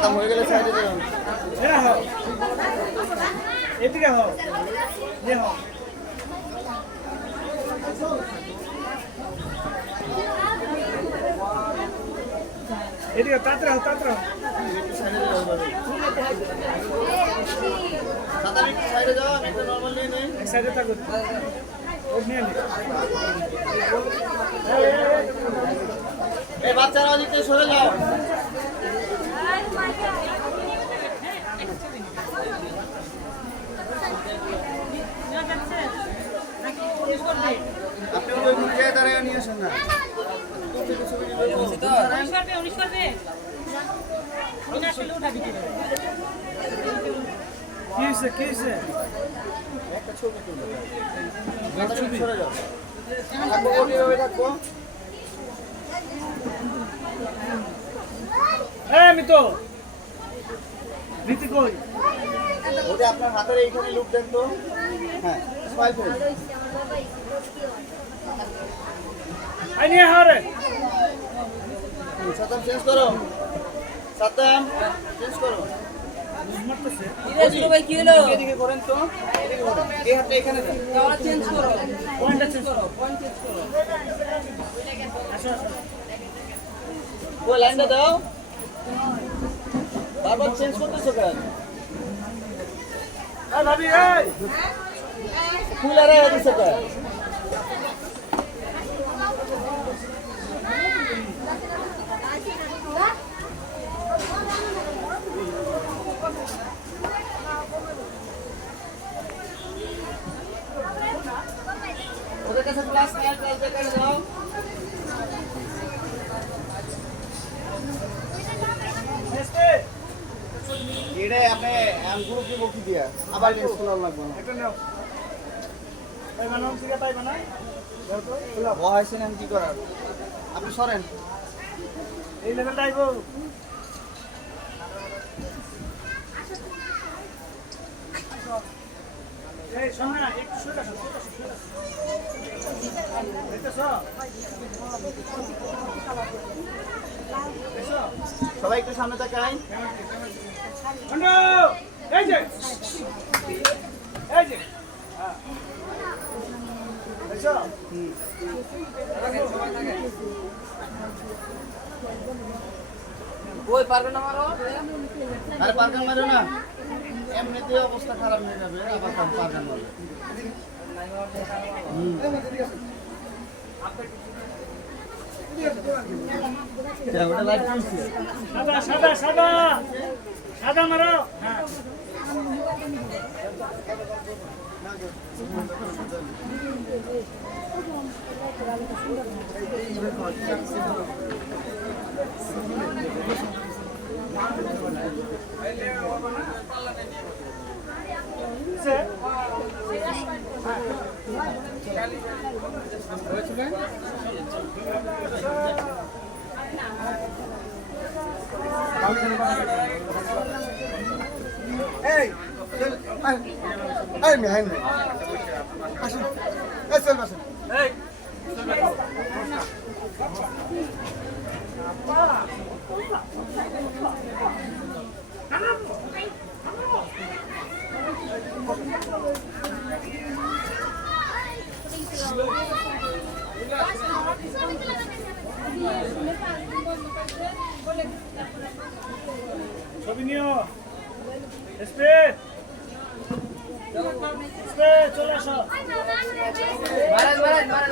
খতম হয়ে গেলে সাইডে হও। এদিকে হও। যে হও। এদিকে তাড়াতাড়ি হও হও। সাইডে যাও আমি একটু নর্মাল নিয়ে নিই সাইডে থাকো। ওর নিয়ে নে। এই বাচ্চারা ওদিক সরে যাও। আপনি ওই জায়গায় দাঁড়িয়ে নিয়ে আসেন না। একটা ছবি হ্যাঁ আমি তো। ওটা আপনার হাতের এইখানে লুক দেন তো। হ্যাঁ স্মাইল করুন আই নিয়ে হারে সাতাম চেঞ্জ করো। সাতাম চেঞ্জ করো। মারতেছে কি হলো? এদিকে করেন তো। এদিকে করেন। এই হাতটা এখানে দেন। চেঞ্জ করো। পয়েন্টটা চেঞ্জ করো। চেঞ্জ করো। আসো আসো লাইনটা দাও। বারবার চেঞ্জ করতেছো কেন? এই ভাবি এই ফুল আর দিছো কেন ওদের কাছে ক্লাস নাই ক্লাস দেখানে দাও। এটা আপনি গ্রুপ দিব কি দিয়া? আবার করা লাগবে না। একটা নাও। বহাইছেন আমি কি করার আপনি সরেন এই লেভেলটা আইবো এই শোন না একটু আসো দেখতেছো দেখছ সবাই একটু সামনে তাকাই এই যে হ্যাঁ দেখছ ওই পারবে না মারো? আরে পারগান মারো না। এমনিতে অবস্থা খারাপ হয়ে যাবে আবার ওটা লাইট করছি? সাদা সাদা সাদা। সাদা মারো। হ্যাঁ। সে এই চল আয় আয় মে হাই ছবি নিও এসপে এসপে চলে আসো মারেন মারেন মারেন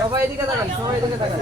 সবাই এদিকে তাকান সবাই এদিকে তাকান।